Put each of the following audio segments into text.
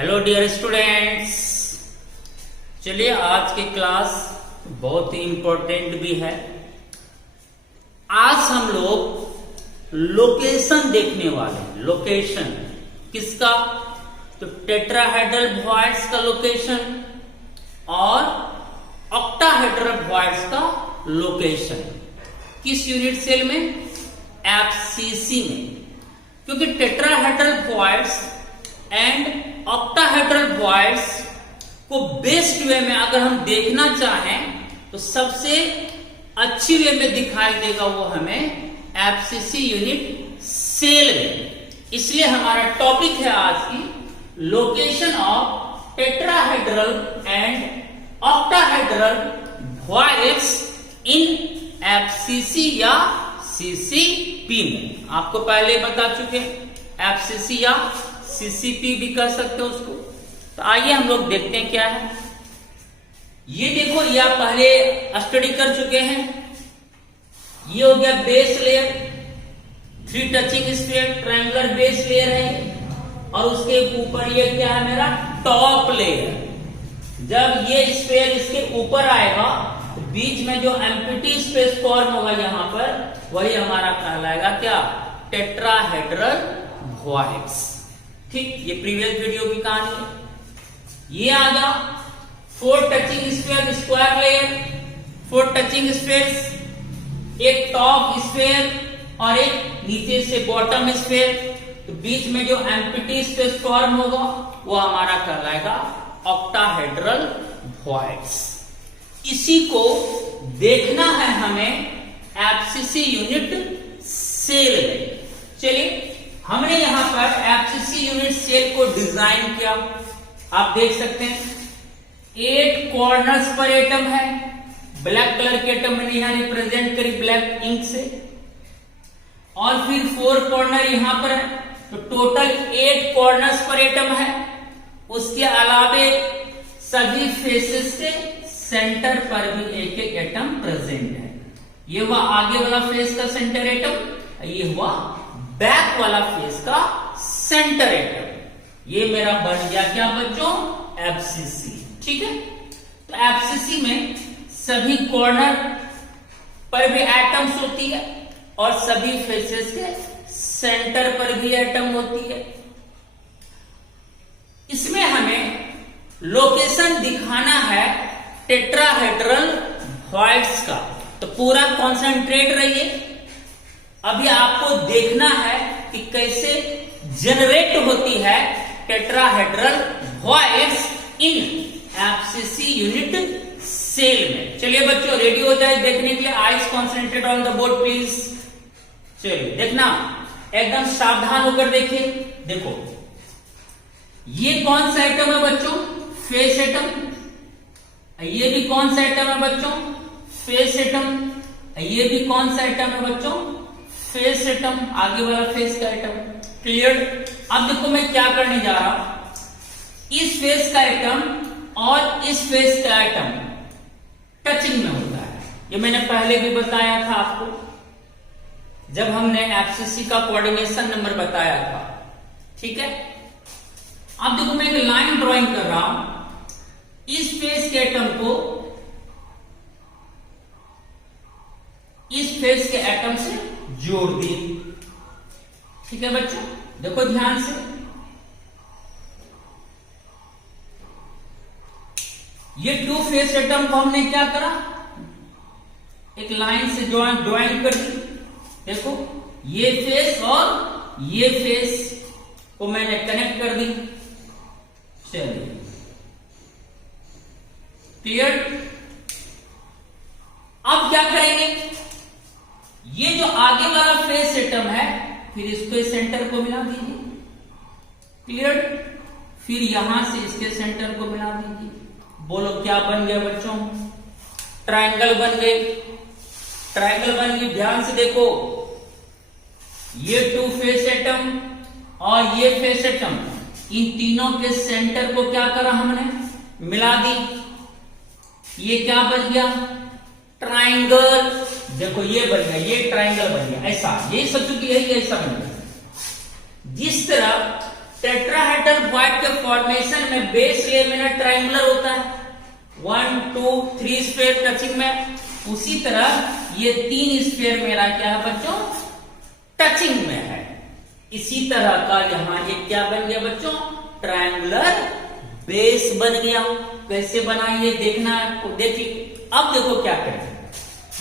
Hello dear students, चलिए आज की क्लास बहुत ही इंपॉर्टेंट भी है। आज हम लोग लोकेशन देखने वाले हैं। लोकेशन किसका? तो टेट्राहेड्रल वॉइड्स का लोकेशन और ऑक्टाहेड्रल वॉइड्स का लोकेशन। किस यूनिट सेल में? एफसीसी में। क्योंकि tetrahedral voids and octahedral voids को बेस्ट वे में अगर हम देखना चाहें तो सबसे अच्छी वे में दिखाई देगा वो हमें एफसीसी यूनिट सेल में। इसलिए हमारा टॉपिक है आज की location of tetrahedral and octahedral voids in FCC या सीसीपी में। आपको पहले बता चुके एफसीसी या सीसीपी भी कर सकते हो उसको। तो आइए हम लोग देखते हैं क्या है। ये देखो, ये आप पहले स्टडी कर चुके हैं। ये हो गया base layer, 3 touching sphere, triangular base layer है। और उसके ऊपर ये क्या है मेरा टॉप लेयर। जब ये स्फीयर इसके ऊपर आएगा तो बीच में जो एम्प्टी स्पेस फॉर्म होगा यहां पर, वही हमारा कहलाएगा क्या? Tetrahedral voids. ठीक, ये प्रीवियस वीडियो की कहानी है। ये आ गया 4 touching sphere square layer, 4 touching spheres, एक टॉप स्फीयर और एक नीचे से बॉटम स्फीयर। तो बीच में जो एम्प्टी स्पेस फॉर्म होगा वो हमारा कहलाएगा ऑक्टाहेड्रल वॉइड्स। इसी को देखना है हमें एफसीसी यूनिट सेल में। चलिए, हमने यहां पर एफसीसी यूनिट सेल को डिजाइन किया। आप देख सकते हैं 8 कॉर्नर्स पर एटम है। ब्लैक कलर के एटम मैंने यहां रिप्रेजेंट करी ब्लैक इंक से। और फिर 4 कॉर्नर यहां पर है, तो टोटल 8 कॉर्नर्स पर एटम है। उसके अलावे सभी फेसेस के सेंटर पर भी एक एक एटम प्रेजेंट है। ये हुआ आगे वाला फेस का सेंटर एटम, ये हुआ बैक वाला फेस का सेंटर एटम। ये मेरा बन गया क्या बच्चों? एफसीसी। ठीक है, तो एफसीसी में सभी कॉर्नर पर भी एटम्स होती है और सभी फेसेस के सेंटर पर भी एटम होती है। इसमें हमें लोकेशन दिखाना है टेट्राहेड्रल वॉइड्स का। तो पूरा कॉन्सेंट्रेट रहिए। अभी आपको देखना है कि कैसे जनरेट होती है tetrahedral voids in FCC unit cell में। चलिए बच्चों, रेडी हो जाए देखने के लिए। Eyes concentrate on the board please. चलिए देखना, एकदम सावधान होकर देखिए। देखो, ये कौन सा एटम है बच्चों? Face atom. ये भी कौन सा एटम है बच्चों? Face atom. ये भी कौन सा एटम है बच्चों? फेस एटम, आगे वाला फेस का एटम। क्लियर? अब देखो मैं क्या करने जा रहा हूं। इस फेस का एटम और इस फेस का एटम टचिंग में होता है। ये मैंने पहले भी बताया था आपको जब हमने एफसीसी का कोऑर्डिनेशन नंबर बताया था। ठीक है, अब देखो मैं एक लाइन ड्राइंग कर रहा हूं। इस फेस के एटम को इस फेस के एटम से जोड़ दिए। ठीक है बच्चों, देखो ध्यान से। ये 2 फेस एटम को हमने क्या करा? एक लाइन से ज्वाइन कर दी। देखो, ये फेस और ये फेस को मैंने कनेक्ट कर दी। चलिए, क्लियर? अब क्या करेंगे? ये जो आगे वाला फेस एटम है, फिर इसको सेंटर को मिला दीजिए। क्लियर? फिर यहां से इसके सेंटर को मिला दीजिए। बोलो क्या बन गया बच्चों? ट्रायंगल बन गए। ट्रायंगल बन गई। ध्यान से देखो, ये 2 फेस एटम और ये फेस एटम, इन तीनों के सेंटर को क्या करा हमने? मिला दी। ये क्या बन गया? ट्रायंगल। देखो ये बन गया, ये ट्रायंगल बन गया। ऐसा, ये सोचो कि यही ऐसा बन गया। जिस तरह टेट्राहेड्रल टेट्राहेड्रल वॉइड के फॉर्मेशन में बेस लेयर में ना ट्रायंगुलर होता है, 1 2 3 स्फीयर टचिंग में। उसी तरह ये 3 स्फीयर मेरा क्या है बच्चों, टचिंग में है। इसी तरह का यहाँ ये क्या बन गया बच्चों, ट्रायंगुलर बेस बन गया। कैसे बना ये देखना है आपको। देखिए अब देखो क्या करें,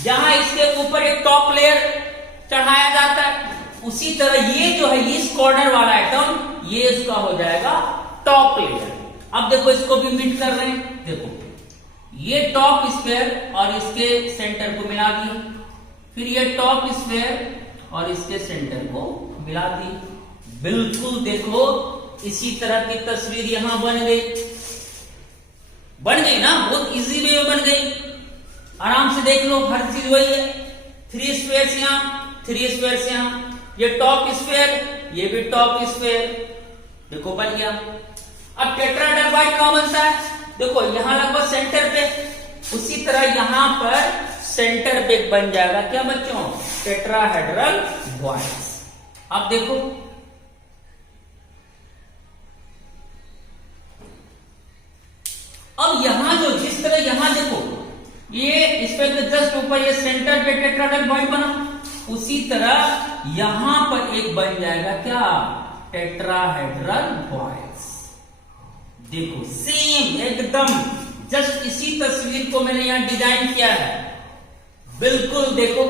जहां इसके ऊपर एक टॉप लेयर चढ़ाया जाता है, उसी तरह ये जो है इस कॉर्नर वाला आइटम ये इसका हो जाएगा टॉप लेयर। अब देखो इसको भी मीट कर रहे हैं, देखो ये टॉप स्फीयर और इसके सेंटर को मिला दिए, फिर ये टॉप स्फीयर और इसके सेंटर को मिला दिए। बिल्कुल देखो इसी तरह की तस्वीर यहां बन गई ना, बहुत इजी वे में बन गई। आराम से देख लो, हर चीज वही है। 3 स्फीयर यहां, 3 स्फीयर यहां, ये टॉप स्फीयर, ये भी टॉप स्फीयर, देखो बन गया। अब टेट्राहेड्रल वॉइड कॉमन सा है, देखो यहां लगभग सेंटर पे, उसी तरह यहां पर सेंटर पे बन जाएगा क्या बच्चों, टेट्राहेड्रल वॉइड। अब देखो अब यहां जो जिस तरह यहां देखो ये इस पे जस्ट ऊपर ये सेंटर पे टेट्राहेड्रल वॉइड बना, उसी तरह यहां पर एक बन जाएगा क्या, टेट्राहेड्रल वॉइड। देखो सेम एकदम जस्ट इसी तस्वीर को मैंने यहां डिजाइन किया है। बिल्कुल देखो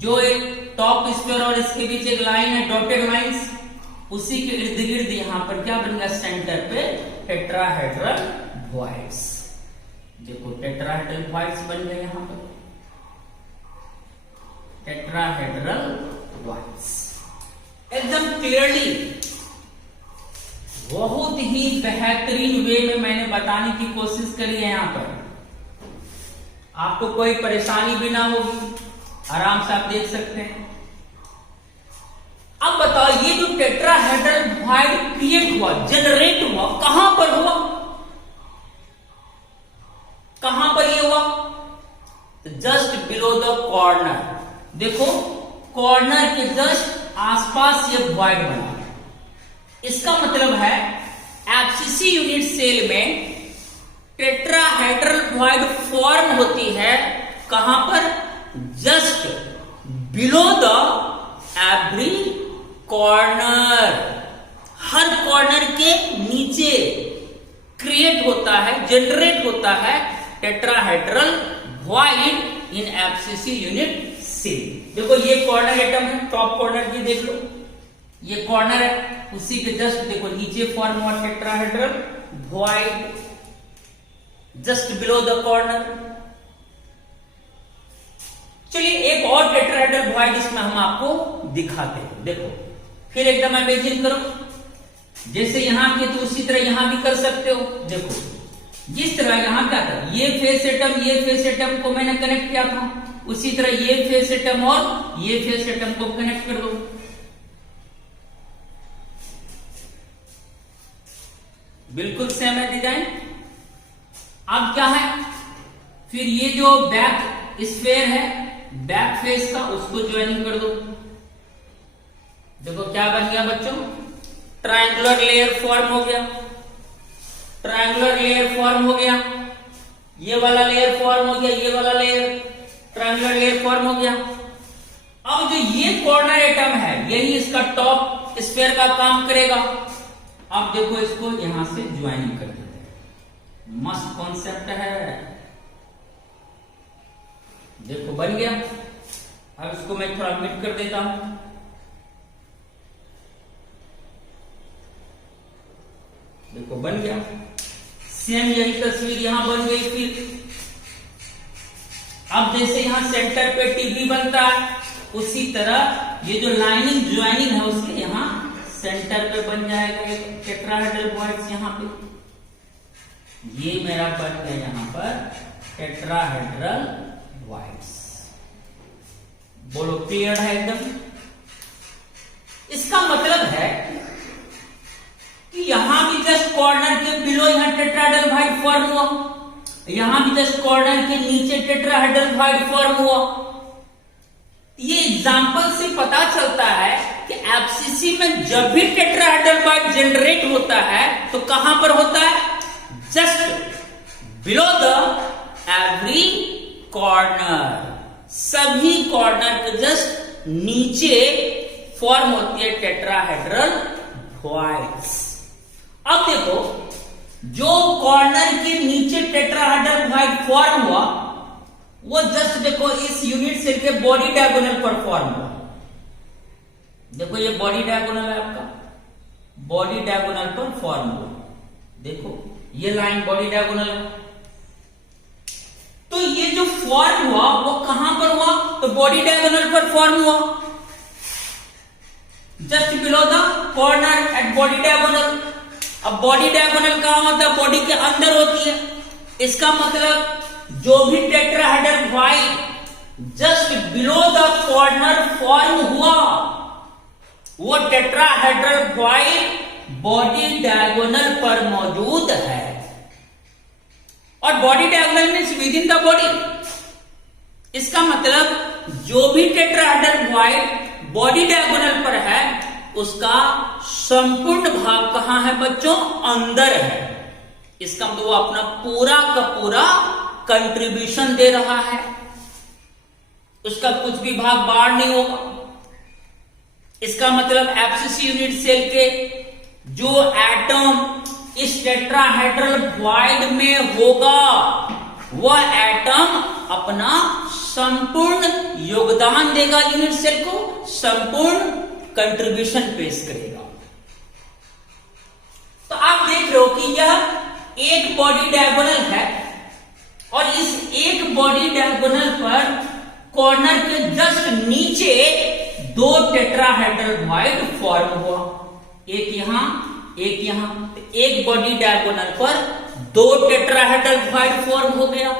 जो एक टॉप स्फीयर और इसके बीच एक लाइन है, डॉटेड लाइंस, उसी के इर्द गिर्द यहां पर क्या बन गया, सेंटर पे टेट्राहेड्रल वॉइड्स। देखो टेट्राहेड्रल वॉइड्स बन गए यहां पर, टेट्राहेड्रल वॉइड्स एकदम क्लियरली, बहुत ही बेहतरीन वे में मैंने बताने की कोशिश करी है। यहां पर आपको कोई परेशानी भी ना होगी, आराम से आप देख सकते हैं। अब बताओ ये जो टेट्राहेड्रल वॉइड क्रिएट हुआ, जनरेट हुआ, कहां पर हुआ, कहां पर ये हुआ, जस्ट बिलो द कॉर्नर। देखो कॉर्नर के जस्ट आसपास ये वॉइड बना। इसका मतलब है एफसीसी यूनिट सेल में टेट्राहेड्रल वॉइड फॉर्म होती है कहां पर, just below the every corner, हर कॉर्नर के नीचे क्रिएट होता है, जनरेट होता है tetrahedral void in FCC unit cell. देखो ये कॉर्नर एटम है, टॉप कॉर्नर की देख लो, ये कॉर्नर है, उसी के जस्ट देखो नीचे फॉर्म हुआ tetrahedral void just below the corner. चलिए एक और टेट्राहेड्रल वॉइड इसमें हम आपको दिखाते हैं। देखो फिर एकदम इमेजिन करो, जैसे यहां के तो उसी तरह यहां भी कर सकते हो। देखो जिस तरह यहां क्या था, ये फेस एटम को मैंने कनेक्ट किया था, उसी तरह ये फेस एटम और ये फेस एटम को कनेक्ट कर दो। बिल्कुल सेम है डिजाइन। अब क्या है, फिर ये जो बैक स्फीयर है, बैक फेस का, उसको ज्वाइनिंग कर दो। देखो क्या बन गया बच्चों, ट्रायंगुलर लेयर फॉर्म हो गया, ट्रायंगुलर लेयर फॉर्म हो गया, ये वाला लेयर फॉर्म हो गया, ये वाला लेयर ट्रायंगुलर लेयर फॉर्म हो गया। अब जो ये कॉर्नर एटम है यही इसका टॉप स्फीयर का काम करेगा। अब देखो इसको यहां से ज्वाइनिंग कर देते हैं, मस्त कॉन्सेप्ट है। देखो बन गया। अब इसको मैं थोड़ा मिट कर देता हूं। देखो बन गया, सेम यही तस्वीर यहां बन गई। फिर अब जैसे यहां सेंटर पे टीबी बनता है, उसी तरह ये जो लाइनिंग ज्वाइनिंग है उसके यहां सेंटर पे बन जाएगा एक टेट्राहेड्रल वॉइड्स। यहां पे ये मेरा बन गया यहां पर टेट्राहेड्रल वॉइड्स। बोलो क्लियर है एकदम। इसका मतलब है कि यहां भी जस्ट कॉर्नर के बिलो यहां टेट्राहेड्रल वॉइड फॉर्म हुआ, यहां भी जस्ट कॉर्नर के नीचे टेट्राहेड्रल वॉइड फॉर्म हुआ। ये एग्जांपल से पता चलता है कि एफसीसी में जब भी टेट्राहेड्रल बॉन्ड जनरेट होता है तो कहां पर होता है? Just below the every corner, सभी कॉर्नर के जस्ट नीचे फॉर्म होती है टेट्राहेड्रल बॉन्ड्स। अब देखो, जो कॉर्नर के नीचे टेट्राहेड्रल बॉन्ड फॉर्म हुआ वो जस्ट देखो इस यूनिट सेल के बॉडी डायगोनल पर फॉर्म हुआ। देखो ये बॉडी डायगोनल है आपका, बॉडी डायगोनल पर फॉर्म हुआ। देखो ये लाइन बॉडी डायगोनल है। तो ये जो फॉर्म हुआ वो कहां पर हुआ? तो बॉडी डायगोनल पर फॉर्म हुआ, just below the corner at body diagonal. अब बॉडी डायगोनल कहां होता है? बॉडी के अंदर होती है। इसका मतलब जो भी tetrahedral bond just below the corner form हुआ वो टेट्राहेड्रल बॉन्ड बॉडी डायगोनल पर मौजूद है। और body diagonal means with in the body. इसका मतलब जो भी टेट्राहेड्रल बॉन्ड बॉडी डायगोनल पर है उसका संपूर्ण भाग कहां है बच्चों? अंदर है। इसका मतलब वो अपना पूरा का पूरा कंट्रीब्यूशन दे रहा है, उसका कुछ भी भाग बाहर नहीं होगा। इसका मतलब एफसीसी यूनिट सेल के जो एटम इस टेट्राहेड्रल बॉन्ड में होगा वह एटम अपना संपूर्ण योगदान देगा, यूनिट सेल को संपूर्ण कंट्रीब्यूशन पेश करेगा। तो आप देख रहे हो कि यह एक बॉडी डायगोनल है और इस एक बॉडी डायगोनल पर कॉर्नर के जस्ट नीचे दो टेट्राहेड्रल बॉन्ड फॉर्म हुआ, एक यहां एक यहां। एक बॉडी डायगोनल पर दो टेट्राहेड्रल बॉन्ड फॉर्म हो गया।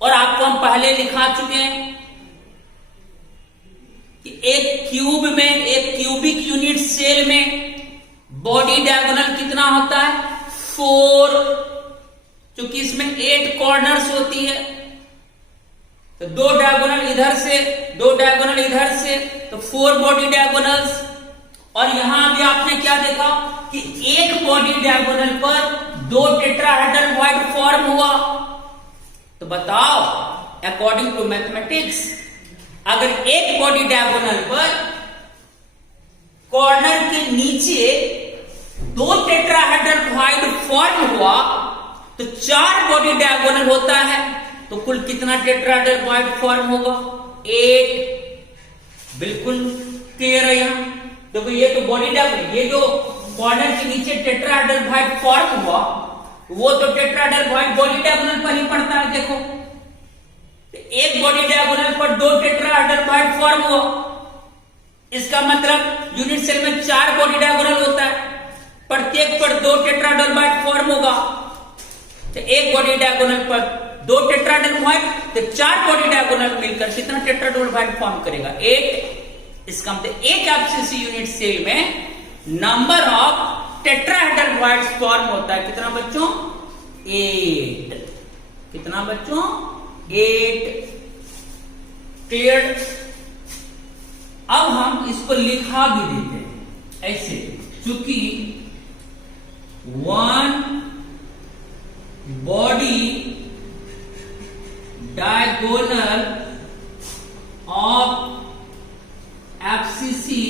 और आपको हम पहले लिखा चुके हैं कि एक क्यूब में, एक क्यूबिक यूनिट सेल में बॉडी डायगोनल कितना होता है? 4। क्योंकि इसमें 8 कॉर्नर्स होती है तो दो डायगोनल इधर से, दो डायगोनल इधर से, तो 4 बॉडी डायगोनल्स। और यहां भी आपने क्या देखा कि एक बॉडी डायगोनल पर दो टेट्राहेड्रल बॉन्ड फॉर्म हुआ। तो बताओ अकॉर्डिंग टू मैथमेटिक्स अगर एक बॉडी डायगोनल पर कॉर्नर के नीचे दो टेट्राहेड्रल बॉन्ड फॉर्म हुआ तो 4 बॉडी डायगोनल होता है, तो कुल कितना टेट्राहेड्रल बॉन्ड फॉर्म होगा? 8। बिल्कुल क्लियर है यहां। देखो ये तो बॉडी डायगोनल, ये जो कॉर्नर के नीचे टेट्राहेड्रल बॉन्ड फॉर्म हुआ वो तो टेट्राहेड्रल बॉन्ड बॉडी डायगोनल पर ही पड़ता है। देखो एक बॉडी डायगोनल पर दो टेट्राहेड्रल बॉन्ड फॉर्म हुआ, इसका मतलब यूनिट सेल में 4 बॉडी डायगोनल होता है, प्रत्येक पर दो टेट्राहेड्रल बॉन्ड फॉर्म होगा। तो एक बॉडी डायगोनल पर दो टेट्राहेड्रल बॉन्ड, तो 4 बॉडी डायगोनल मिलकर कितना टेट्राहेड्रल बॉन्ड फॉर्म करेगा? 8। इसका मतलब एक एफसीसी यूनिट सेल में number of tetrahedral bonds form होता है कितना बच्चों? 8। कितना बच्चों? 8। क्लियर? अब हम इसको लिखा भी देते हैं ऐसे, चूंकि 1 body diagonal of FCC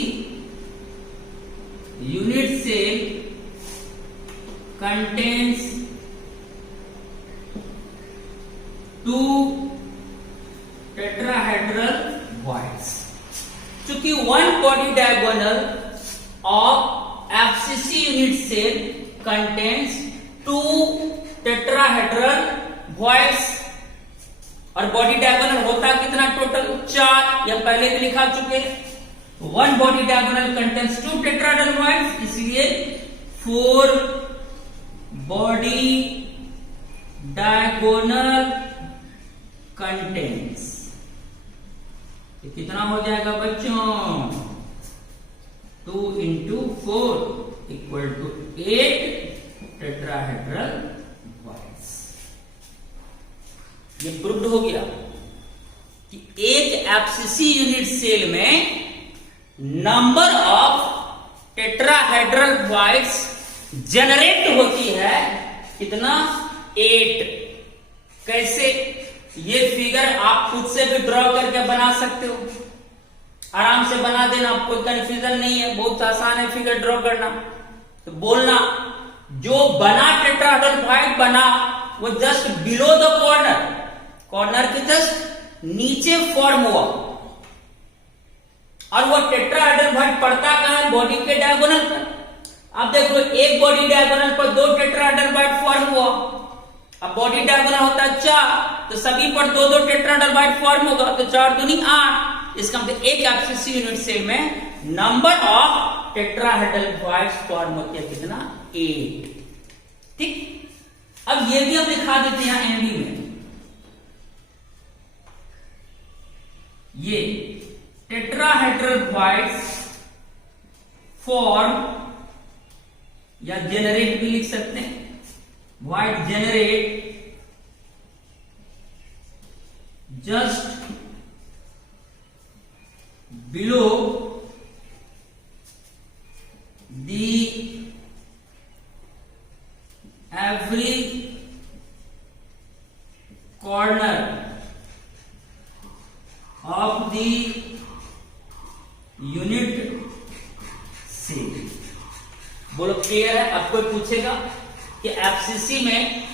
unit cell contains 2 tetrahedral bonds। चूंकि 1 body diagonal of FCC unit cell contains 2 tetrahedral bonds और बॉडी डायगोनल होता कितना टोटल? 4। यह पहले भी लिखा चुके। 1 body diagonal contains 2 tetrahedral bonds, इसलिए 4 बॉडी डायगोनल कंटेन्स। कितना हो जाएगा बच्चों? 2 into 4 equal to 8 tetrahedral bonds. ये प्रूव्ड हो गया कि एक एफसीसी यूनिट सेल में number of tetrahedral voids generate होती है कितना 8। कैसे, ये फिगर आप खुद से भी ड्रॉ करके बना सकते हो, आराम से बना देना, कोई कंफ्यूजन नहीं है, बहुत आसान है फिगर ड्रॉ करना। तो बोलना जो बना टेट्राहेड्रल बॉइड बना वो just below the corner, corner के जस्ट नीचे फॉर्म हुआ, और वो टेट्राहेड्रल बॉइड पड़ता कहां है, बॉडी के डायगोनल पर। अब देखो एक बॉडी डायगोनल पर 2 टेट्राहेड्रल बॉइड फॉर्म हुआ, अब बॉडी डायगोनल होता है 4, तो सभी पर 2-2 टेट्राहेड्रल बॉइड फॉर्म होगा, तो 4 दूनी 8। इसका मतलब एक एफसीसी यूनिट सेल में नंबर ऑफ टेट्राहेड्रल बॉइड्स फॉर्म होते हैं कितना 8। ठीक, अब ये भी हम लिखा देते हैं एनडी में, ये टेट्राहेड्रल बॉइड्स फॉर्म या जेनरेट भी लिख सकते हैं, Boyd generate just below the every corner of the unit cell। बोलो क्लियर है। अब कोई पूछेगा कि एफसीसी में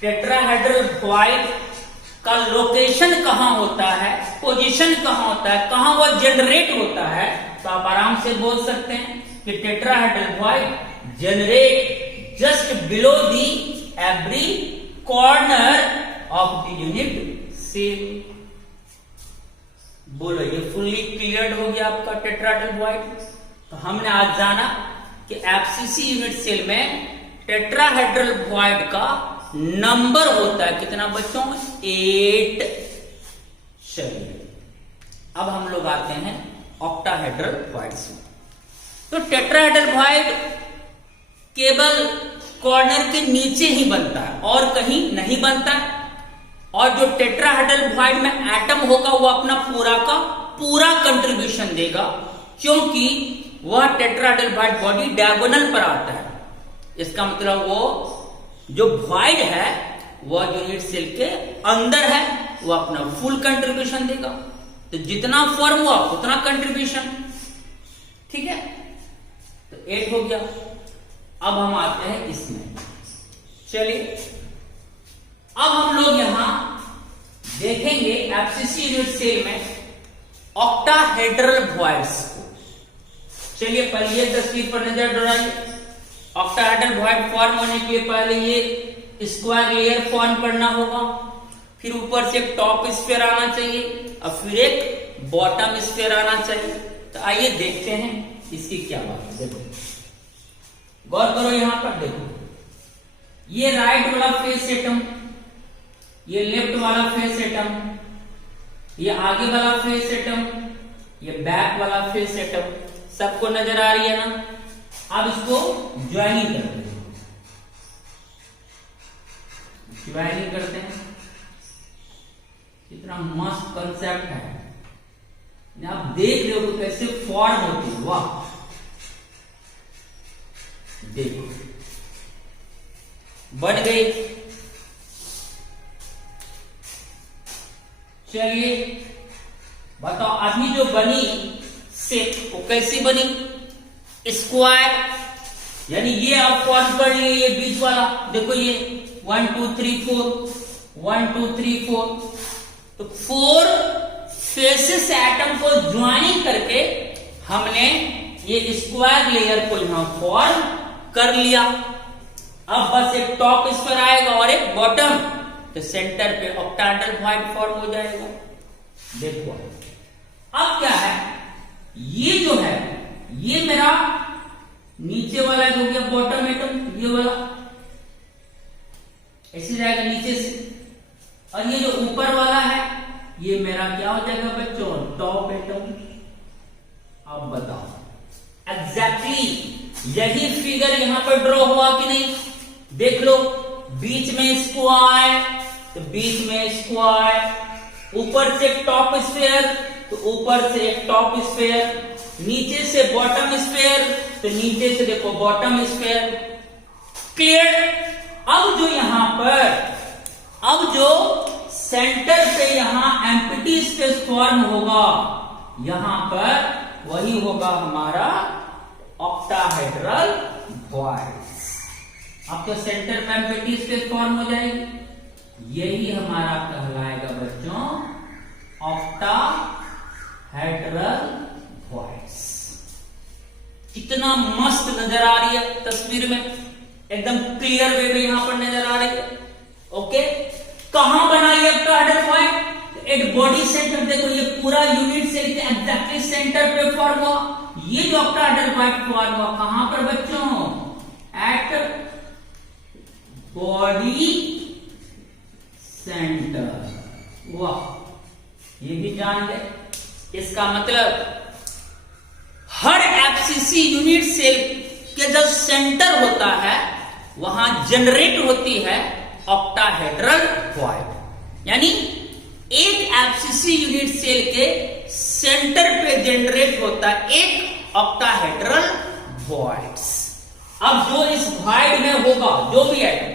टेट्राहेड्रल बॉइड का लोकेशन कहां होता है, पोजीशन कहां होता है, कहां वो जनरेट होता है, तो आप आराम से बोल सकते हैं कि tetrahedral Boyd generate just below the every corner of the unit cell। बोलो ये फुल्ली क्लियर हो गया आपका टेट्राहेड्रल बॉइड। तो हमने आज जाना कि एफसीसी यूनिट सेल में टेट्राहेड्रल बॉइड का नंबर होता है कितना बच्चों, 8। चलिए अब हम लोग आते हैं ऑक्टाहेड्रल बॉइड्स में। तो टेट्राहेड्रल बॉइड केवल कॉर्नर के नीचे ही बनता है और कहीं नहीं बनता है, और जो टेट्राहेड्रल बॉइड में एटम होगा वो अपना पूरा का पूरा कंट्रीब्यूशन देगा, क्योंकि वह टेट्राहेड्रल बॉइड बॉडी डायगोनल पर आता है। इसका मतलब वो जो बॉइड है वह यूनिट सेल के अंदर है, वो अपना फुल कंट्रीब्यूशन देगा, तो जितना फॉर्म हुआ उतना कंट्रीब्यूशन। ठीक है, तो 8 हो गया। अब हम आते हैं इसमें, चलिए अब हम लोग यहां देखेंगे एफसीसी यूनिट सेल में ऑक्टाहेड्रल बॉइड्स को। चलिए पहले ये तस्वीर पर नजर दौड़ाइए। ऑक्टाहेड्रल बॉइड फॉर्म होने के लिए पहले ये स्क्वायर लेयर फॉर्म करना होगा, फिर ऊपर से एक टॉप स्फीयर आना चाहिए और फिर एक बॉटम स्फीयर आना चाहिए। तो आइए देखते हैं इसकी क्या बात है। देखो गौर करो, यहां पर देखो, ये राइट वाला फेस एटम, ये लेफ्ट वाला फेस एटम, ये आगे वाला फेस एटम, ये बैक वाला फेस एटम, सबको नजर आ रही है ना। अब इसको ज्वाइनिंग करते हैं, ज्वाइनिंग करते हैं। कितना मस्त कंसेप्ट है, आप देख रहे हो कैसे फॉर्म होती है, वाह। देखो बन गई। चलिए बताओ अभी जो बनी शेप वो कैसी बनी, स्क्वायर, यानी ये आप फॉर्म कर लिए, ये बीच वाला देखो, ये 1 2 3 4 1 2 3 4, तो 4 फेसेस एटम को ज्वाइनिंग करके हमने ये स्क्वायर लेयर को यहां फॉर्म कर लिया। अब बस एक टॉप स्फीयर आएगा और एक बॉटम, तो सेंटर पे ऑक्टाहेड्रल बॉइड फॉर्म हो जाएगा। देखो अब क्या है, ये जो है ये मेरा नीचे वाला हो गया बॉटम एटम, ये वाला ऐसे जाएगा नीचे से, और ये जो ऊपर वाला है ये मेरा क्या हो जाएगा बच्चों, टॉप एटम। अब बताओ एग्जैक्टली यही फिगर यहां पर ड्रॉ हुआ कि नहीं, देख लो, बीच में स्क्वायर, तो बीच में स्क्वायर, ऊपर से एक टॉप स्फीयर, तो ऊपर से एक टॉप स्फीयर, नीचे से बॉटम स्फीयर, तो नीचे से देखो बॉटम स्फीयर। क्लियर? अब जो यहां पर, अब जो सेंटर पे यहां एम्प्टी स्पेस फॉर्म होगा, यहां पर वही होगा हमारा ऑक्टाहेड्रल वॉइड। आपके सेंटर में एम्प्टी स्पेस फॉर्म हो जाएगी, यही हमारा कहलाएगा बच्चों ऑक्टाहेड्रल वॉइड्स। कितना मस्त नजर आ रही है तस्वीर में, एकदम क्लियर वे में यहां पर नजर आ रही है। ओके, कहां बनाई octahedral void? At body centre. देखो ये पूरा यूनिट सेल के एग्जैक्टली सेंटर पे फॉर्म हुआ। ये जो ऑक्टाहेड्रल वॉइड फॉर्म हुआ कहां पर बच्चों? At body centre. वाह, ये भी जान गए। इसका मतलब हर एफसीसी यूनिट सेल के जो सेंटर होता है वहां जनरेट होती है ऑक्टाहेड्रल वॉइड। यानी एक एफसीसी यूनिट सेल के सेंटर पे जनरेट होता है एक ऑक्टाहेड्रल वॉइड्स। अब जो इस वॉइड में होगा, जो भी एटम,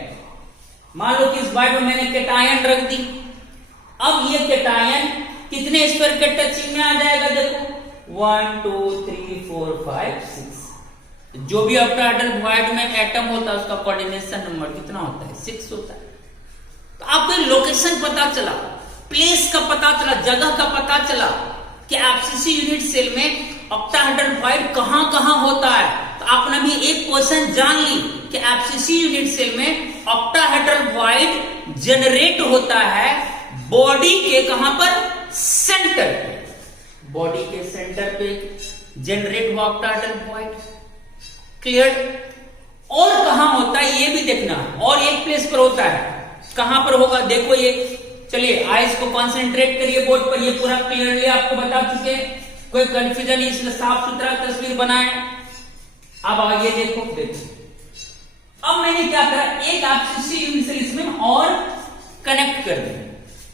मान लो कि इस वॉइड में मैंने कैटायन रख दी। अब ये कैटायन कितने स्फीयर के टचिंग में आ जाएगा? देखो 1 2 3 4 5 6। जो भी ऑक्टाहेड्रल वॉइड में एटम होता है उसका कोऑर्डिनेशन नंबर कितना होता है? 6 होता है। तो आपको लोकेशन पता चला, प्लेस का पता चला, जगह का पता चला कि एफसीसी यूनिट सेल में ऑक्टाहेड्रल वॉइड कहां कहां होता है। तो आपने भी एक क्वेश्चन जान ली कि एफसीसी यूनिट सेल में ऑक्टाहेड्रल वॉइड जनरेट होता है बॉडी के कहां पर? सेंटर पे। बॉडी के सेंटर पे जनरेट हुआ ऑक्टाहेड्रल वॉइड। क्लियर? और कहां होता है ये भी देखना, और एक प्लेस पर होता है, कहां पर होगा? देखो ये, चलिए आइज को कंसंट्रेट करिए बोर्ड पर। ये पूरा क्लियरली आपको बता चुके, कोई कंफ्यूजन नहीं, इसमें साफ सुथरा तस्वीर बनाए। अब आइए देखो, अब मैंने क्या करा, एक एफसीसी यूनिट सेल इसमें और कनेक्ट कर दिया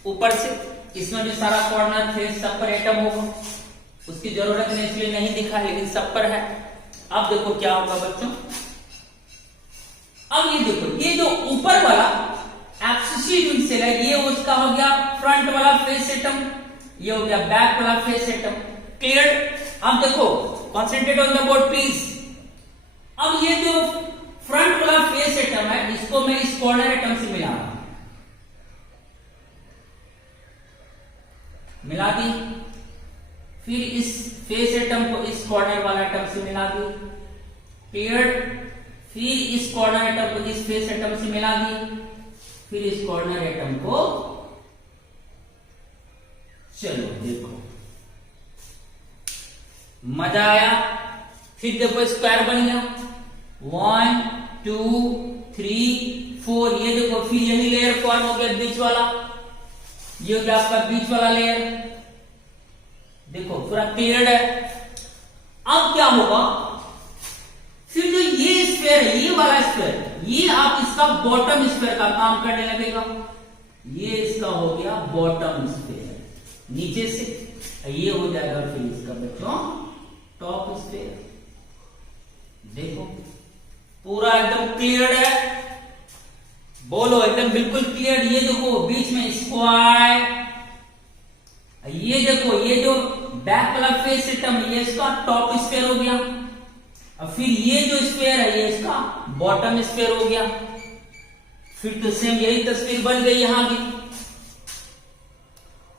ऊपर से। इसमें जो सारा कॉर्नर थे सब पर एटम होगा, उसकी जरूरत नहीं इसलिए नहीं दिखा, लेकिन सब पर है। अब देखो क्या होगा बच्चों, अब ये देखो, ये जो ऊपर वाला एफसीसी यूनिट सेल है ये उसका हो गया फ्रंट वाला फेस एटम, ये हो गया बैक वाला फेस एटम। क्लियर? अब देखो, concentrate on the board please. अब ये जो फ्रंट वाला फेस एटम है इसको मैं इस कॉर्नर एटम से मिला रहा हूं, मिला दी। फिर इस फेस एटम को इस कॉर्नर वाला एटम से मिला दी। क्लियर? फिर इस कॉर्नर एटम को इस फेस एटम से मिला दी। फिर इस कॉर्नर एटम को, चलो देखो मजा आया। फिर देखो स्क्वायर बन गया 1 2 3 4। ये देखो फिर यही लेयर फॉर्म हो गया बीच वाला, ये हो गया आपका बीच वाला लेयर। देखो पूरा क्लियर है। अब क्या होगा, फिर जो ये स्फीयर है, ये वाला स्फीयर, ये आप इसका बॉटम स्फीयर का काम करने लगेगा। ये इसका हो गया बॉटम स्फीयर, नीचे से ये हो जाएगा फिर इसका बच्चों टॉप स्फीयर। देखो पूरा एकदम क्लियर है, बोलो एकदम बिल्कुल क्लियर। ये देखो बीच में स्क्वायर, ये देखो ये जो बैक वाला फेस सिस्टम ये इसका टॉप स्फीयर हो गया। अब फिर ये जो स्फीयर है ये इसका बॉटम स्फीयर हो गया। फिर तो सेम यही तस्वीर बन गई यहां भी।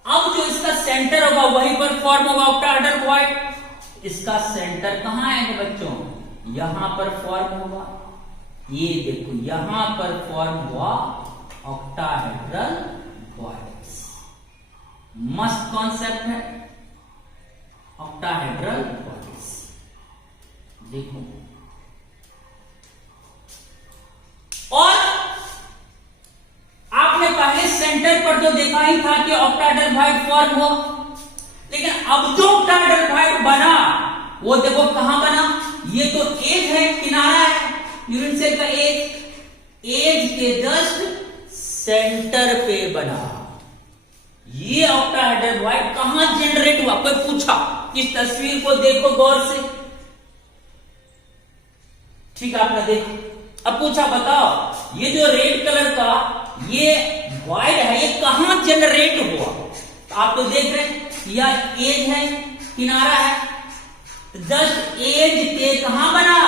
अब जो इसका सेंटर होगा वहीं पर फॉर्म होगा ऑक्टाहेड्रल वॉइड। इसका सेंटर कहां है बच्चों, यहां पर फॉर्म होगा। ये देखो यहां पर फॉर्म हुआ ऑक्टाहेड्रल वॉइड। मस्त कॉन्सेप्ट है ऑक्टाहेड्रल वॉइड। देखो और आपने पहले सेंटर पर जो देखा ही था कि ऑक्टाहेड्रल वॉइड फॉर्म हो, लेकिन अब जो ऑक्टाहेड्रल वॉइड बना वो देखो कहां बना। ये तो एज है, किनारा है यूनिट सेल का एज के जस्ट सेंटर पे बना। ये ऑक्टाहेड्रल वॉइड कहां जनरेट हुआ, कोई पूछा इस तस्वीर को देखो गौर से। ठीक है, आपने देखा। अब पूछा बताओ ये जो रेड कलर का ये वॉइड है ये कहां जनरेट हुआ? तो आप तो देख रहे हैं यह एज है, किनारा है, जस्ट एज पे कहां बना?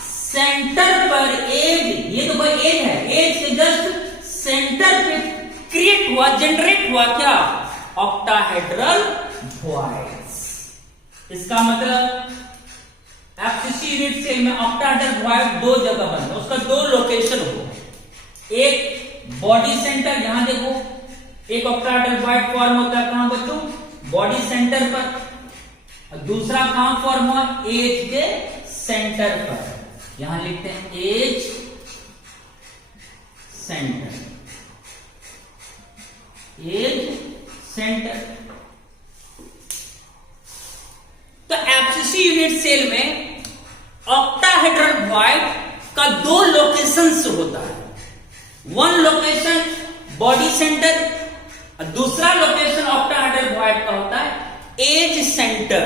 सेंटर पर एज, ये तो कोई एज है, एज के जस्ट सेंटर पे क्रिएट हुआ, जनरेट हुआ क्या? Octahedral voids. इसका मतलब एफसीसी यूनिट सेल में ऑक्टाहेड्रल वॉइड दो जगह बनता है, उसका दो लोकेशन हो। एक बॉडी सेंटर, यहां देखो एक ऑक्टाहेड्रल वॉइड फॉर्म होता है कहां बच्चों? बॉडी सेंटर पर। दूसरा कहां फॉर्म हुआ? एज के सेंटर पर। यहां लिखते हैं एज सेंटर, एज सेंटर। तो एफसीसी यूनिट सेल में ऑक्टाहेड्रल वॉइड का दो लोकेशंस होता है। वन लोकेशन बॉडी सेंटर, दूसरा लोकेशन ऑक्टाहेड्रल वॉइड का होता है एज सेंटर।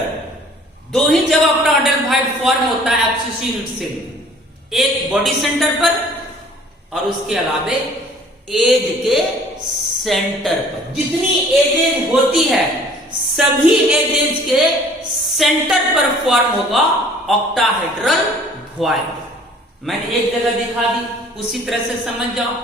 दो ही जगह ऑक्टाहेड्रल वॉइड फॉर्म होता है एफसीसी यूनिट सेल में, एक बॉडी सेंटर पर और उसके अलावे एज के सेंटर पर। जितनी एजेज होती है सभी एजेज के सेंटर पर फॉर्म होगा ऑक्टाहेड्रल वॉइड। मैंने एक जगह दिखा दी, उसी तरह से समझ जाओ।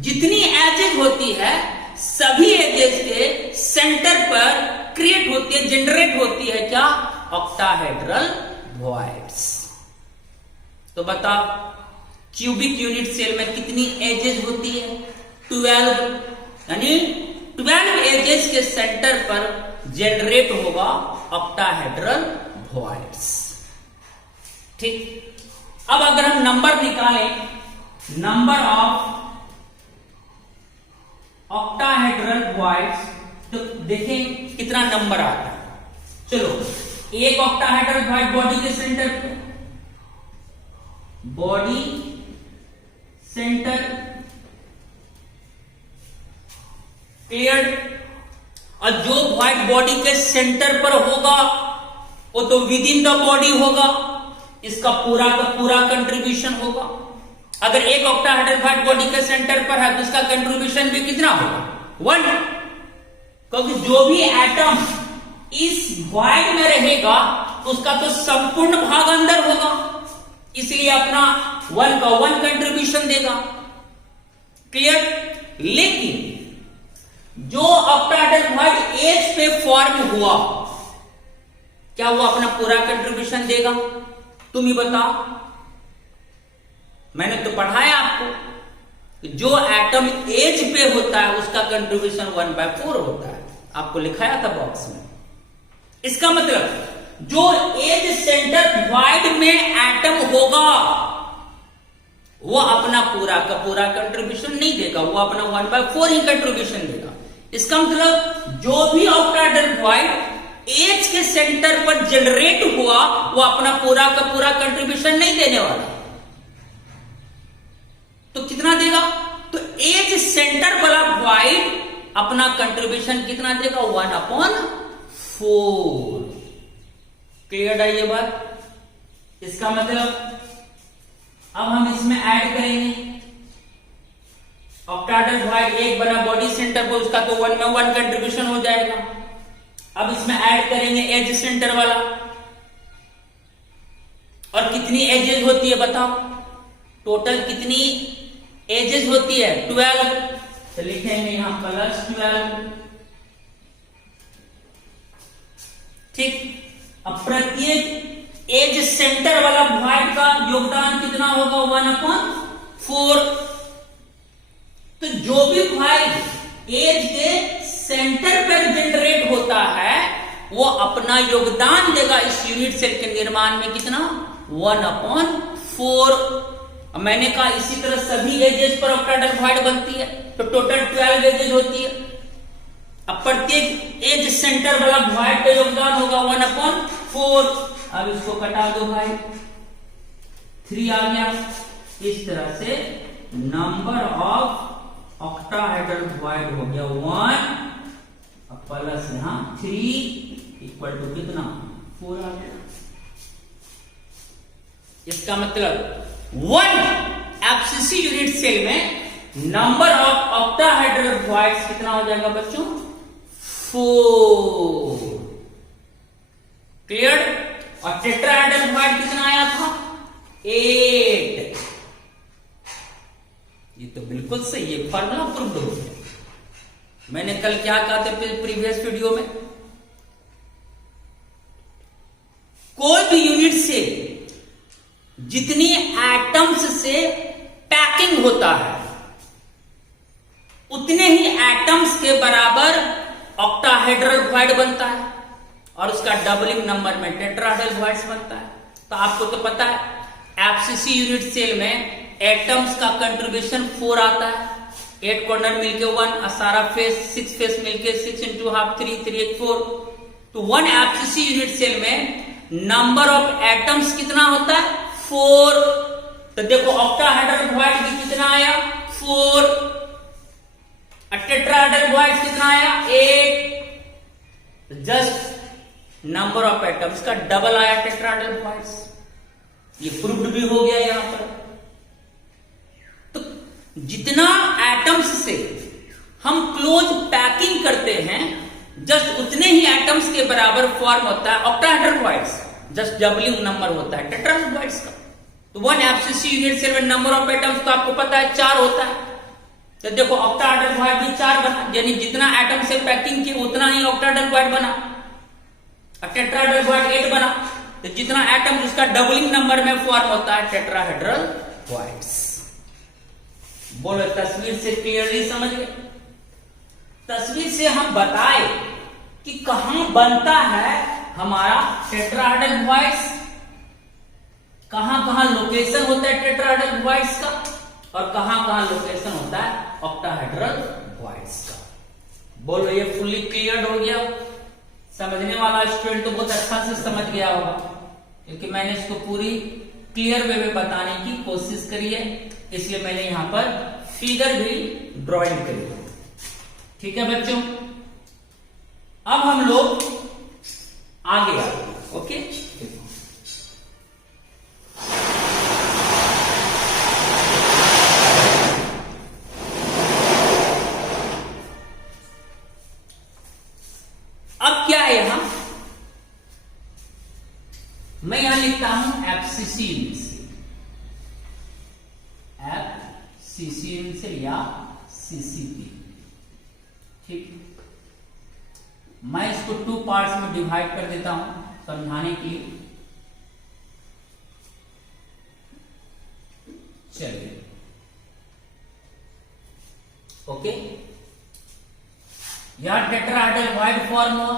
जितनी एजेज होती है सभी एजेज के सेंटर पर क्रिएट होती है, जनरेट होती है क्या? Octahedral voids. तो बताओ क्यूबिक यूनिट सेल में कितनी एजेज होती है? 12, यानी 12 एजेस के सेंटर पर जनरेट होगा ऑक्टाहेड्रल वॉइड्स। ठीक, अब अगर हम नंबर निकालें, नंबर ऑफ ऑक्टाहेड्रल वॉइड्स, तो देखें कितना नंबर आता है। चलो, एक ऑक्टाहेड्रल वॉइड बॉडी के सेंटर पे, बॉडी सेंटर क्लियर। और जो व्हाइट बॉडी के सेंटर पर होगा वो तो विद इन द बॉडी होगा, इसका पूरा का पूरा कंट्रीब्यूशन होगा। अगर एक ऑक्टाहेड्रल व्हाइट बॉडी के सेंटर पर है तो इसका कंट्रीब्यूशन भी कितना होगा? 1, क्योंकि जो भी एटम इस व्हाइट में रहेगा उसका तो संपूर्ण भाग अंदर होगा, इसलिए अपना 1 का 1 कंट्रीब्यूशन देगा। क्लियर। लेकिन जो ऑक्टाहेड्रल वॉइड एज पे फॉर्म हुआ क्या वो अपना पूरा कंट्रीब्यूशन देगा? तुम ही बताओ। मैंने तो पढ़ाया आपको, जो एटम एज पे होता है उसका कंट्रीब्यूशन 1/4 होता है, आपको लिखाया था बॉक्स में। इसका मतलब जो एज सेंटर वॉइड में एटम होगा वो अपना पूरा का पूरा कंट्रीब्यूशन नहीं देगा, वो अपना 1/4 ही कंट्रीब्यूशन देगा। इसका मतलब जो भी ऑक्टाहेड्रल वॉइड एज के सेंटर पर जनरेट हुआ वो अपना पूरा का पूरा कंट्रीब्यूशन नहीं देने वाला। तो कितना देगा? तो एज सेंटर वाला वॉइड अपना कंट्रीब्यूशन कितना देगा? 1/4। क्लियर है ये बात? इसका मतलब अब हम इसमें ऐड करेंगे ऑक्टाहेड्रल वॉइड एक बना बॉडी सेंटर को, उसका तो 1 में 1 कंट्रीब्यूशन हो जाएगा। अब इसमें ऐड करेंगे एज सेंटर वाला, और कितनी एजेस होती है बताओ? टोटल कितनी एजेस होती है? 12। तो लिखेंगे यहां +12। ठीक। अब प्रत्येक एज सेंटर वाला वॉइड का योगदान कितना होगा? 1/4। तो जो भी वॉइड एज के सेंटर पर जनरेट होता है वो अपना योगदान देगा इस यूनिट सेल के निर्माण में कितना? 1/4। मैंने कहा इसी तरह सभी एजेस पर ऑक्टाहेड्रल वॉइड बनती है, तो टोटल 12 एजेस होती है। अब प्रत्येक एज सेंटर वाला वॉइड का योगदान होगा 1/4। अब इसको कटा दो भाई, 3 आ गया। इस तरह से नंबर ऑफ ऑक्टाहेड्रल वॉइड हो गया 1 प्लस यहां 3 इक्वल टू कितना 4 आ गया। इसका मतलब 1 एफसीसी यूनिट सेल में नंबर ऑफ ऑक्टाहेड्रल वॉइड्स कितना हो जाएगा बच्चों 4। क्लियर। और टेट्राहेड्रल वॉइड कितना आया था 8। ये तो बिल्कुल सही है, फार्मूला प्रूव्ड हो गया। मैंने कल क्या कहा था प्रीवियस वीडियो में, कोई भी यूनिट से जितनी एटम्स से पैकिंग होता है उतने ही एटम्स के बराबर ऑक्टाहेड्रल वॉइड बनता है और उसका डबलिंग नंबर में टेट्राहेड्रल वॉइड्स बनता है। तो आपको तो पता है एफसीसी यूनिट सेल में एटम्स का कंट्रीब्यूशन 4 आता है। 8 कॉर्नर मिलके 1 और सारा फेस 6 फेस मिलके 6 इंटू हाफ 3 3 8 4। तो 1 एफसीसी यूनिट सेल में नंबर ऑफ एटम्स कितना होता है 4। तो देखो ऑक्टाहेड्रल वॉइड भी कितना आया 4 और टेट्राहेड्रल वॉइड कितना आया 8। जस्ट नंबर ऑफ एटम्स का डबल आया टेट्राहेड्रल वॉइड्स। ये प्रूव्ड भी हो गया यहां पर। तो जितना एटम्स से हम क्लोज पैकिंग करते हैं जस्ट उतने ही एटम्स के बराबर फॉर्म होता है octahedral voids. Just doubling number होता है टेट्राहेड्रल वॉइड्स का। तो 1 एफसीसी यूनिट सेल में नंबर ऑफ एटम्स तो आपको पता है 4 होता है। तो देखो ऑक्टाहेड्रल वॉइड भी 4 बना, यानी जितना एटम से पैकिंग की उतना ही ऑक्टाहेड्रल वॉइड बना। और टेट्राहेड्रल वॉइड 8 बना, तो जितना एटम उसका डबलिंग नंबर में फॉर्म होता है टेट्राहेड्रल वॉइड्स। बोलो तस्वीर से क्लियरली समझ गए। तस्वीर से हम बताए कि कहां बनता है हमारा टेट्राहेड्रल वॉइड्स, कहां कहां लोकेशन होता है टेट्राहेड्रल वॉइड्स का और कहां कहां लोकेशन होता है ऑक्टाहेड्रल वॉइड्स का। बोलो ये फुल्ली क्लियर हो गया। समझने वाला स्टूडेंट तो बहुत अच्छा से समझ गया होगा क्योंकि मैंने इसको पूरी क्लियर वे में बताने की कोशिश करी है, इसलिए मैंने यहां पर फिगर भी ड्राइंग करी है। ठीक है बच्चों, अब हम लोग आगे आते। ओके, अब क्या है यहां मैं यहां लिखता हूं FCC unit cell, FCC unit cell या सीसीपी। ठीक, मैं इसको 2 पार्ट्स में डिवाइड कर देता हूं समझाने के लिए। चलिए ओके, यहां टेट्राहेड्रल वॉइड फॉर्म हुआ।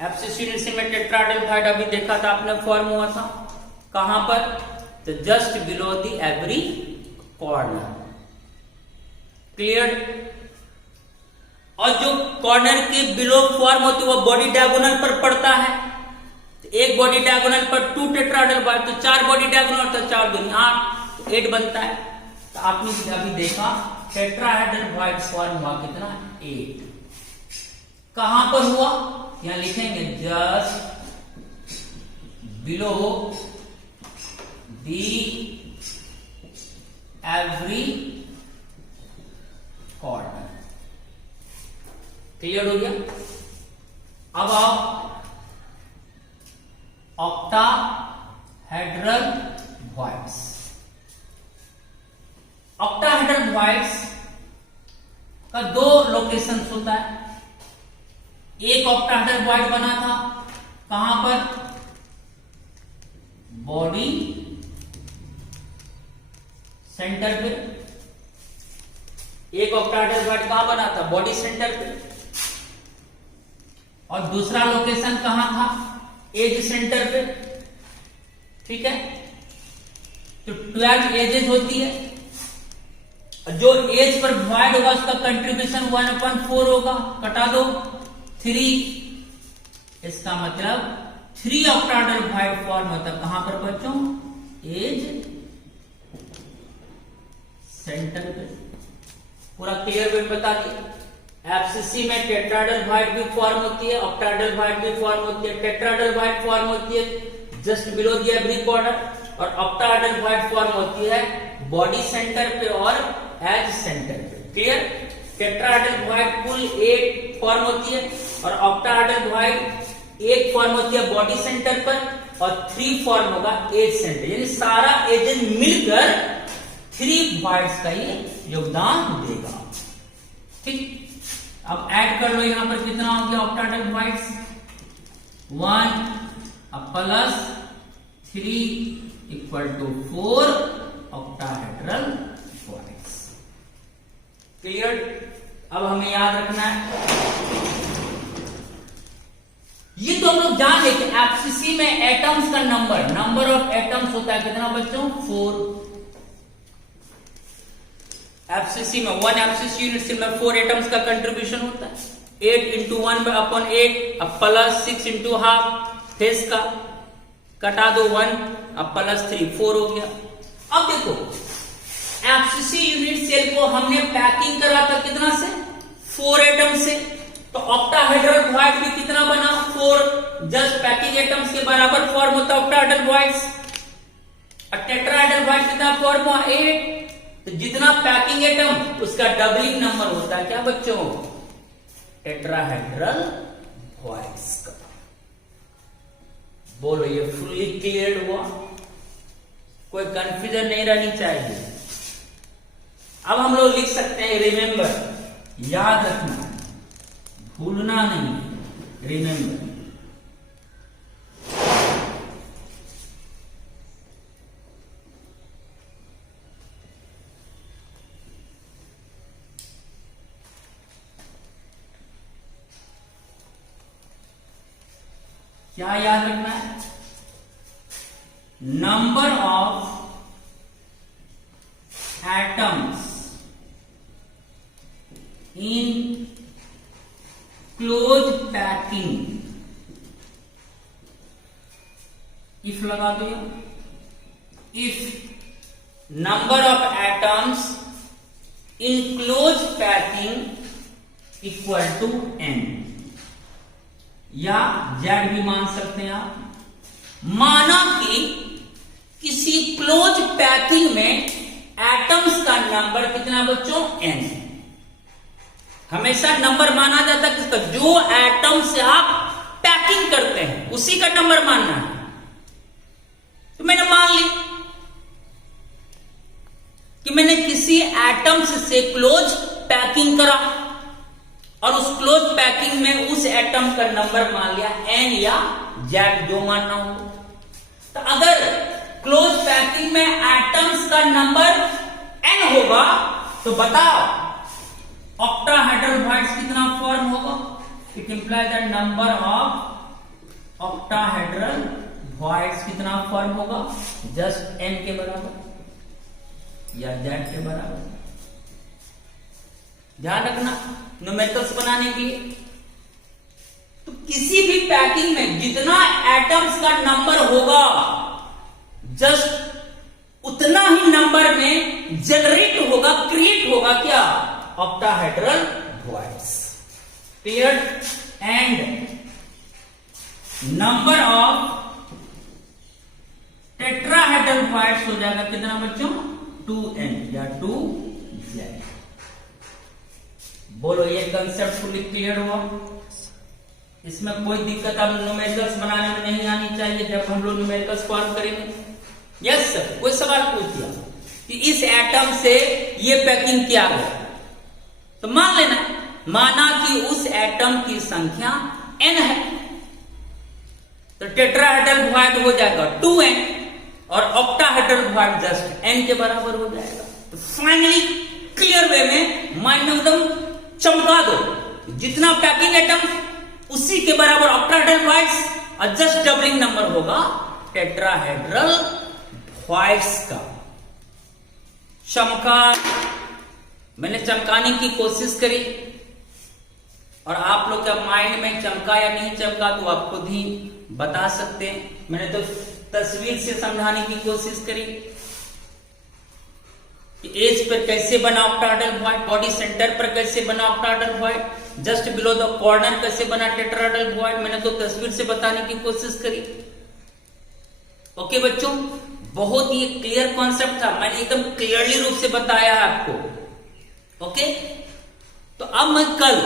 एफसीसी यूनिट सेल में टेट्राहेड्रल वॉइड अभी देखा था आपने फॉर्म हुआ था कहां पर, तो just below the every corner. Clear. और जो कॉर्नर के बिलो फॉर्म होती है वो बॉडी डायगोनल पर पड़ता है। तो एक बॉडी डायगोनल पर 2 टेट्राहेड्रल वॉइड, तो 4 बॉडी डायगोनल, तो 4 दूनी 8, तो 8 बनता है। तो आपने अभी देखा टेट्राहेड्रल वॉइड फॉर्म हुआ कितना 8। कहां पर हुआ यहां लिखेंगे just below the every corner. Clear हो गया। अब आप ऑक्टाहेड्रल वॉइड्स, ऑक्टाहेड्रल वॉइड्स का 2 लोकेशन होता है। एक ऑक्टाहेड्रल वॉइड बना था कहां पर, बॉडी सेंटर पे। एक ऑक्टाहेड्रल वॉइड कहां बना था, बॉडी सेंटर पे। और दूसरा लोकेशन कहां था, एज सेंटर पे। ठीक है, तो 12 एजेस होती है। जो एज पर वॉइड होगा उसका कंट्रीब्यूशन 1/4 होगा, कटा दो 3। इसका मतलब 3 ऑक्टाहेड्रल वॉइड फॉर्म होता है कहां पर बच्चों, एज सेंटर पे। पूरा क्लियर वे बता दिया। एफसीसी में टेट्राहेड्रल भी फॉर्म होती है, ऑक्टाहेड्रल भी फॉर्म होती है। टेट्राहेड्रल फॉर्म होती है जस्ट बिलो द एब्री क्वार्टर, और ऑक्टाहेड्रल फॉर्म होती है बॉडी सेंटर पे और एज सेंटर पे। क्लियर? टेट्राहेड्रल कुल 8 फॉर्म होती है, और ऑक्टाहेड्रल 1 फॉर्म होती है बॉडी सेंटर पर, और 3 फॉर्म होगा एज सेंटर। यानी सारा एजेंट मिलकर 3 वॉइड्स का ही योगदान देगा। ठीक, अब ऐड कर लो, यहां पर कितना हो गया octahedral voids? 1 plus 3 equal to 4 octahedral voids. Clear? अब हमें याद रखना है, ये तो हम लोग जान लें कि एफसीसी में एटम्स का नंबर ऑफ एटम्स होता है कितना बच्चों? 4। एफसीसी में 1 एफसीसी यूनिट सेल में 4 एटम्स का कंट्रीब्यूशन होता है। 8 इंटू 1/8, अब प्लस 6 इंटू हाफ फेस का कटा दो 1, अब प्लस 3, 4 हो गया। अब देखो एफसीसी यूनिट सेल को हमने पैकिंग करा था कितना से? 4 एटम से। तो ऑक्टाहेड्रल वॉइड भी कितना बना? 4। जस्ट पैकिंग एटम्स के बराबर फॉर्म होता है ऑक्टाहेड्रल वॉइड्स। और टेट्राहेड्रल वॉइड कितना फॉर्म हुआ? 8। तो जितना पैकिंग एटम उसका डबलिंग नंबर होता है क्या बच्चों? टेट्राहेड्रल वॉइड्स का। बोलो ये फुल्ली क्लियर हुआ? कोई कंफ्यूजन नहीं रहनी चाहिए। अब हम लोग लिख सकते हैं रिमेंबर, याद रखना, भूलना नहीं, रिमेंबर। क्या याद रखना है? Number of atoms in close packing, if लगा दो, if number of atoms in close packing equal to n, या z भी मान सकते हैं आप। माना कि किसी क्लोज पैकिंग में एटम्स का नंबर कितना बच्चों? n। हमेशा नंबर माना जाता है किसका? जो एटम से आप पैकिंग करते हैं उसी का नंबर मानना है। तो मैंने मान ली कि मैंने किसी एटम्स से क्लोज पैकिंग करा, और उस क्लोज पैकिंग में उस एटम का नंबर मान लिया n या z, जो मानना हो। तो अगर क्लोज पैकिंग में एटम्स का नंबर n होगा तो बताओ ऑक्टाहेड्रल वॉइड्स कितना फॉर्म होगा? It implies that number of octahedral voids कितना फॉर्म होगा? जस्ट n के बराबर या z के बराबर। ध्यान रखना न्यूमेरिकल्स बनाने के लिए, तो किसी भी पैकिंग में जितना एटम्स का नंबर होगा जस्ट उतना ही नंबर में जनरेट होगा, क्रिएट होगा क्या? Octahedral voids. Clear? And number of tetrahedral voids हो जाएगा कितना बच्चों? 2n या 2z। बोलो ये कंसेप्ट फुली क्लियर हुआ? इसमें कोई दिक्कत अब न्यूमेरिकल्स बनाने में नहीं आनी चाहिए जब हम लोग न्यूमेरिकल्स फॉर्म करेंगे। यस सर, कोई सवाल पूछ दिया कि इस एटम से ये पैकिंग किया गया, तो मान लेना, माना कि उस एटम की संख्या n है, तो टेट्राहेड्रल वॉइड हो जाएगा 2n, और ऑक्टाहेड्रल वॉइड जस्ट n के बराबर हो जाएगा। तो फाइनली क्लियर वे में माइंड में एकदम चमका दो, जितना पैकिंग एटम उसी के बराबर ऑक्टाहेड्रल वॉइड्स, और जस्ट डबलिंग नंबर होगा टेट्राहेड्रल वॉइड्स का। चमका, मैंने चमकाने की कोशिश करी, और आप लोग का माइंड में चमका या नहीं चमका तो आप खुद ही बता सकते हैं। मैंने तो तस्वीर से समझाने की कोशिश करी। कि एज पर कैसे बना ऑक्टाहेड्रल वॉइड, बॉडी सेंटर पर कैसे बना octahedral void, just below the corner कैसे बना टेट्राहेड्रल वॉइड। मैंने तो तस्वीर से बताने की कोशिश करी। ओके बच्चों, बहुत ही क्लियर कॉन्सेप्ट था, मैंने एकदम क्लियरली रूप से बताया है आपको। ओके, तो अब मैं कल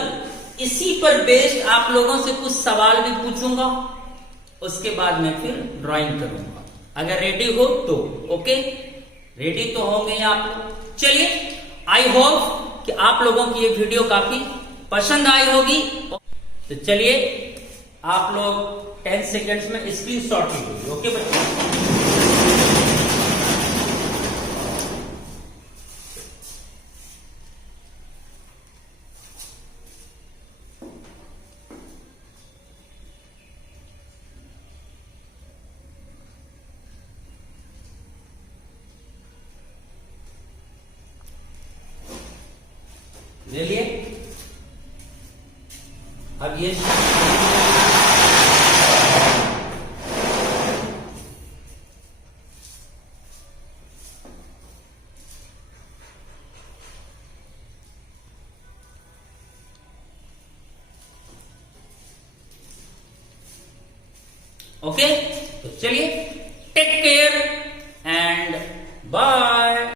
इसी पर बेस्ड आप लोगों से कुछ सवाल भी पूछूंगा, उसके बाद मैं फिर ड्राइंग करूंगा, अगर रेडी हो तो। ओके, रेडी तो होंगे आप लोग। चलिए, आई होप कि आप लोगों की ये वीडियो काफी पसंद आई होगी। तो चलिए, आप लोग 10 सेकेंड्स में स्क्रीनशॉट लीजिए। ओके बच्चों, ले लिए। अब ये ओके, तो चलिए, टेक केयर।